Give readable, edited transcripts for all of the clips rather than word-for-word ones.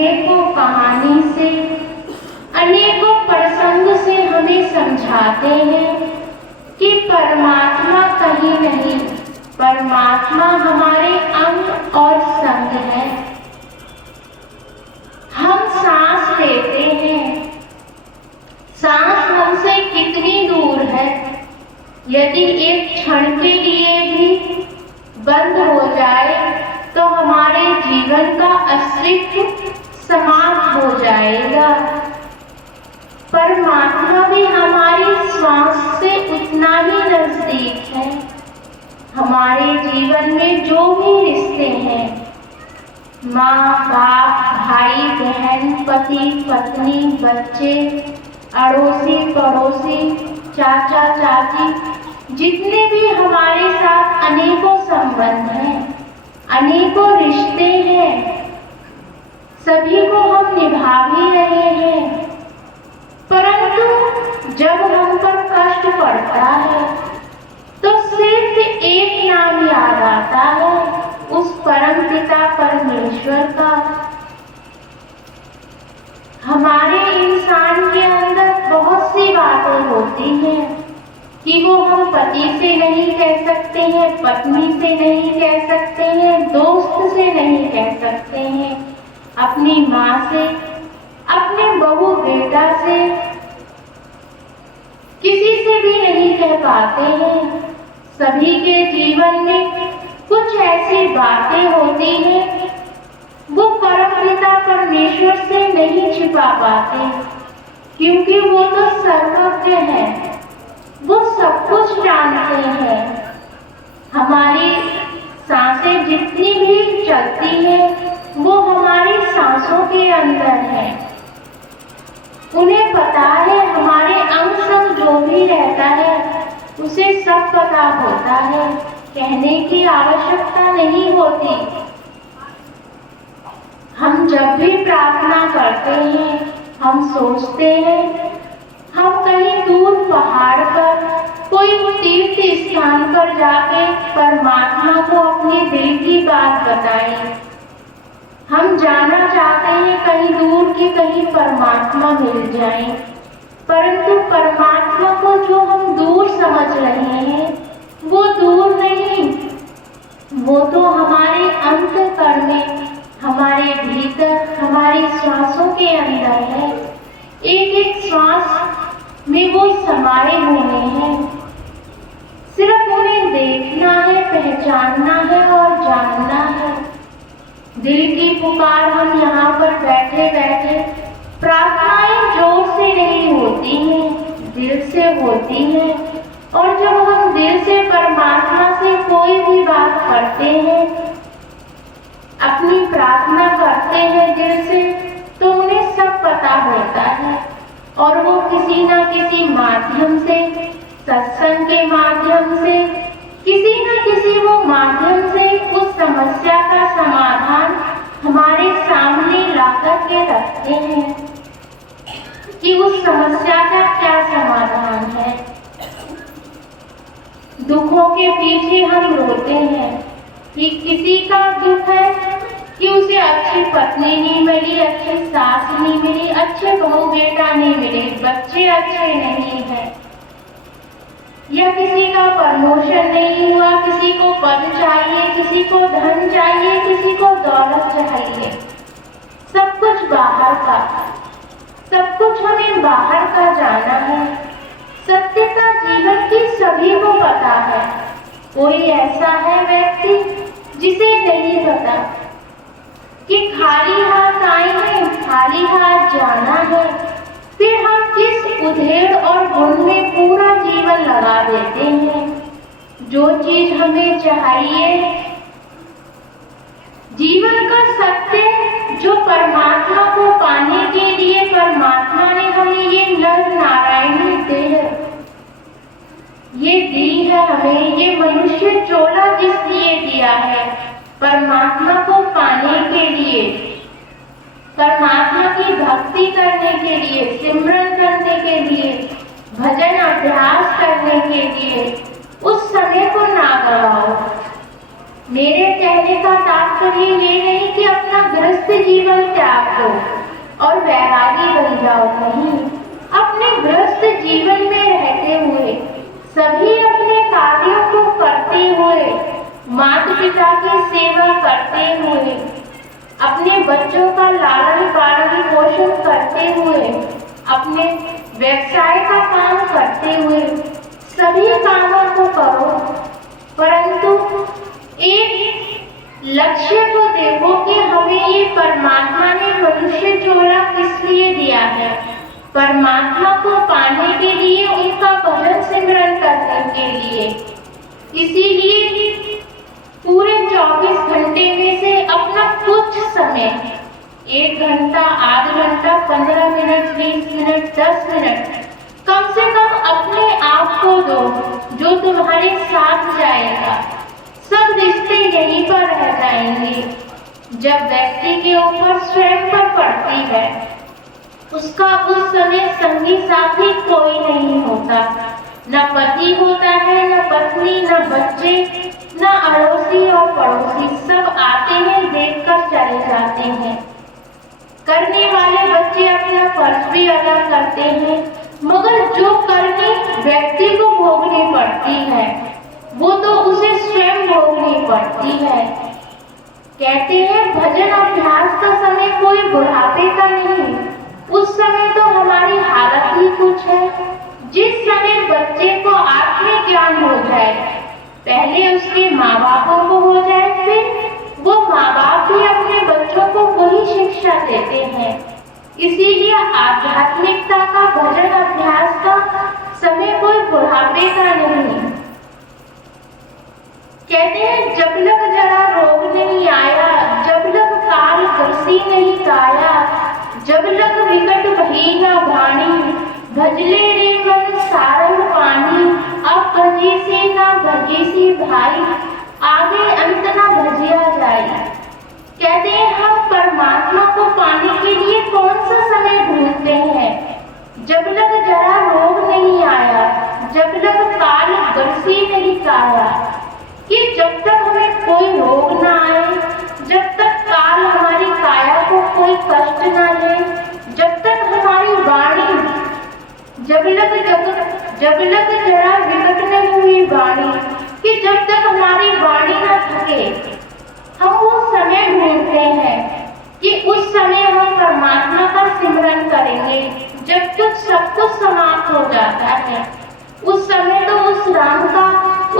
अनेकों कहानी से, अनेकों प्रसंग से हमें समझाते हैं कि परमात्मा कहीं नहीं, परमात्मा हमारे अंग और संग है। हम सांस लेते हैं, सांस हमसे कितनी दूर है, यदि एक क्षण के लिए भी बंद हो जाए तो हमारे जीवन का अस्तित्व समाप्त हो जाएगा। परमात्मा भी हमारी श्वास से उतना ही नजदीक है। हमारे जीवन में जो भी रिश्ते हैं, माँ बाप, भाई बहन, पति पत्नी, बच्चे, अड़ोसी पड़ोसी, चाचा चाची, जितने भी हमारे साथ अनेकों संबंध हैं, अनेकों रिश्ते हैं, सभी को हम निभा भी रहे हैं। परंतु जब हम पर कष्ट पड़ता है तो सिर्फ एक नाम याद आता है, उस परम पिता परमेश्वर का। हमारे इंसान के अंदर बहुत सी बातें होती हैं कि वो हम पति से नहीं कह सकते हैं, पत्नी से नहीं कह सकते हैं, दोस्त से नहीं कह सकते हैं, अपनी माँ से, अपने बहू बेटा से, किसी से भी नहीं कह पाते हैं। सभी के जीवन में कुछ ऐसी बातें होती हैं वो परमपिता परमेश्वर से नहीं छिपा पाते, क्योंकि वो तो सर्वज्ञ है, वो सब कुछ जानते हैं। हमारी सांसें जितनी भी चलती हैं वो हमारी सांसों के अंदर है। उन्हें पता है, हमारे अंग संग जो भी रहता है उसे सब पता होता है, कहने की आवश्यकता नहीं होती। हम जब भी प्रार्थना करते हैं, हम सोचते हैं हम कहीं दूर पहाड़ पर, कोई तीर्थ स्थान पर जाके परमात्मा को अपने दिल की बात बताएं। हम जाना चाहते हैं कहीं दूर कि कहीं परमात्मा मिल जाए, परंतु परमात्मा को जो हम दूर समझ रहे हैं वो दूर नहीं, वो तो हमारे अंतःकरण में, हमारे भीतर, हमारी श्वासों के अंदर है। एक एक श्वास में वो समाये हुए हैं। सिर्फ उन्हें देखना है, पहचानना है और जानना है। दिल की पुकार हम यहाँ पर बैठे बैठे, प्रार्थनाएं जोर से नहीं होती हैं, दिल से होती हैं। और जब हम दिल से परमात्मा से कोई भी बात करते हैं, अपनी प्रार्थना करते हैं दिल से, तो उन्हें सब पता होता है और वो किसी न किसी माध्यम से, सत्संग के माध्यम से, किसी न किसी वो माध्यम से उस समस्या का समाधान हमारे सामने लाकर के रखते हैं कि उस समस्या का क्या समाधान है। दुखों के पीछे हम रोते हैं कि किसी का दुख है कि उसे अच्छी पत्नी नहीं मिली, अच्छी सास नहीं मिली, अच्छे बहू बेटा नहीं मिले, बच्चे अच्छे नहीं हैं, या किसी का प्रमोशन नहीं हुआ, किसी को पद चाहिए, किसी को धन चाहिए, किसी को दौलत चाहिए। सब कुछ बाहर का, सब कुछ हमें बाहर का जाना है। सत्य का जीवन की सभी को पता है। कोई ऐसा है व्यक्ति जिसे नहीं पता कि खाली हाथ आएंगे, खाली हाथ जाना है। फिर हम किस उधेड़ और गुण में पूरा जीवन लगा देते हैं। जो चीज हमें चाहिए, जीवन का सत्य जो परमात्मा को पाने के लिए परमात्मा ने हमें ये नर नारायणी देह ये दी है, हमें ये मनुष्य चोला जिस लिए दिया है, परमात्मा को पाने के लिए, परमात्मा की भक्ति करने के लिए, सिमरन करने के लिए, भजन अभ्यास करने के लिए, उस समय को ना गवाओ। मेरे कहने का तात्पर्य ये नहीं कि अपना गृहस्थ जीवन त्याग दो, जाओ नहीं। अपने व्यस्त जीवन में रहते हुए, सभी अपने कार्यों को करते हुए, माता पिता की सेवा करते हुए, अपने बच्चों का लालन पालन पोषण करते हुए, अपने व्यवसाय का काम करते हुए, सभी कामों को करो, परंतु एक लक्ष्य को देखो कि हमें ये परमात्मा ने मनुष्य जोड़ा किस लिए दिया है। परमात्मा को पाने के लिए, उनका भजन सिमरन करने के लिए। इसीलिए पूरे 24 घंटे में से अपना कुछ समय, 1 घंटा, आधा घंटा, 15 मिनट, 20 मिनट, 10 मिनट कम से कम अपने आप को दो, जो तुम्हारे साथ जाएगा। सब रिश्ते यहीं पर रह जाएंगे। जब व्यक्ति के ऊपर स्वयं पर पड़ती है, उसका उस समय संगी साथी कोई नहीं होता। न पति होता है, न पत्नी, न बच्चे, न अड़ोसी और पड़ोसी। सब आते हैं, देखकर चले जाते हैं। करने वाले बच्चे अपना फर्ज भी अदा करते हैं, मगर जो करनी व्यक्ति को भोगनी पड़ती है, वो तो उसे स्वयं भोगनी पड़ती है। कहते हैं भजन अभ्यास का समय कोई बुढ़ापे का नहीं। उस समय तो हमारी हालत ही कुछ है। जिस समय बच्चे को आत्मज्ञान हो जाए, पहले उसके माँ बापों को हो जाए, फिर वो माँ बाप भी अपने बच्चों को वही शिक्षा देते हैं। इसीलिए आध्यात्मिकता का, भजन अभ्यास का समय कोई बुढ़ापे का नहीं। कहते हैं जब लग जरा रोग नहीं आया, जब लग काल ग्रसी नहीं काया, जब लग विकट भई न वाणी, भजले रे मन सारंग पानी। अब भजी से ना भजी सी भाई, आगे अंत ना भजिया जाई। कहते हैं हम परमात्मा को पाने के लिए कौन सा समय ढूंढते हैं? जब लग जरा रोग नहीं आया, जब लग काल ग्रसी नहीं काया, कि जब तक हमें कोई रोग ना आए, जब तक काल हमारी काया को कोई कष्ट ना ले, जब तक हमारी वाणी जब लग जरा विकट नहीं हुई वाणी, कि जब तक हमारी वाणी ना थके, हम वो समय ढूंढते हैं कि उस समय हम परमात्मा का सिमरन करेंगे। जब तक सब कुछ समाप्त हो जाता है, उस समय तो उस राम का,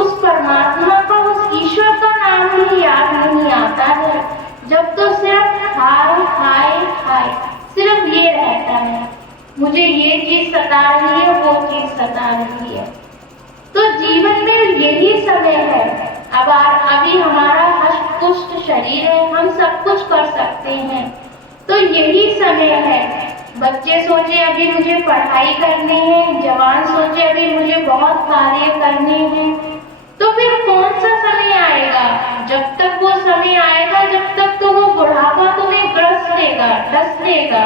उस परमात्मा का, उस ईश्वर का नाम ही याद नहीं आता है। जब तो सिर्फ हाय हाय हाय, सिर्फ ये रहता है, मुझे ये चीज सता रही है, वो चीज सता रही है। तो जीवन में यही समय है। अभी हमारा हष्ट पुष्ट शरीर है, हम सब कुछ कर सकते हैं, तो यही समय है। बच्चे सोचे अभी मुझे पढ़ाई करनी है, जवान सोचे अभी मुझे बहुत कार्य करने हैं, तो फिर कौन सा समय आएगा? जब तक वो समय आएगा, जब तक तो वो बुढ़ापा तुम्हें ग्रस लेगा, डस लेगा।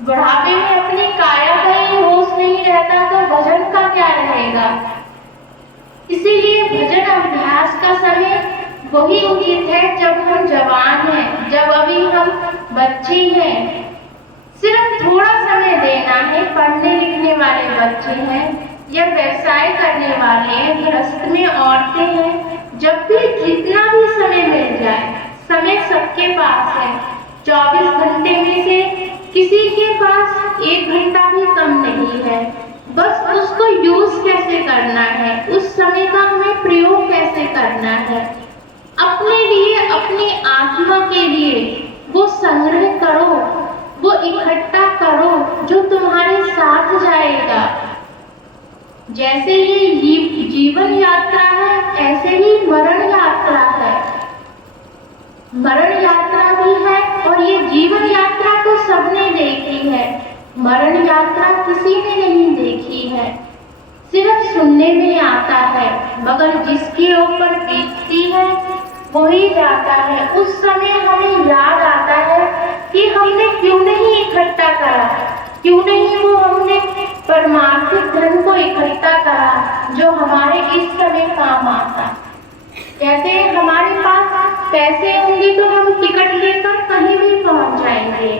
बुढ़ापे में अपनी काया का ही होश नहीं रहता, तो भजन का क्या रहेगा? इसीलिए भजन अभ्यास का समय वही उचित है जब हम जवान हैं, जब अभी हम बच्चे हैं। सिर्फ थोड़ा समय देना है। पढ़ने लिखने वाले बच्चे हैं या व्यवसाय करने वाले हैं, गृहस्थ में औरतें हैं, जब भी जितना भी समय मिल जाए, समय सबके पास है। 24 घंटे में से किसी के पास 1 घंटा भी कम नहीं है। बस उसको यूज कैसे करना है, उस समय का हमें प्रयोग कैसे करना है, अपने लिए, अपनी आत्मा के लिए वो संग्रह करो, वो इकट्ठा करो जो तुम्हारे साथ जाएगा। जैसे ये जीवन यात्रा है, ऐसे ही मरण यात्रा है। मरण यात्रा भी है और ये जीवन यात्रा तो सबने देखी है, मरण यात्रा किसी ने नहीं देखी है, सिर्फ सुनने में आता है। मगर जिसके ऊपर बीतती है वही जाता है। उस समय हमें याद आता है कि हमने क्यों नहीं इकट्ठा करा, क्यों नहीं वो हमने परमार्थिक धन को इकट्ठा करा जो हमारे इस समय काम आता। कहते हैं हमारे पास पैसे होंगे तो हम टिकट लेकर कहीं भी पहुंच जाएंगे,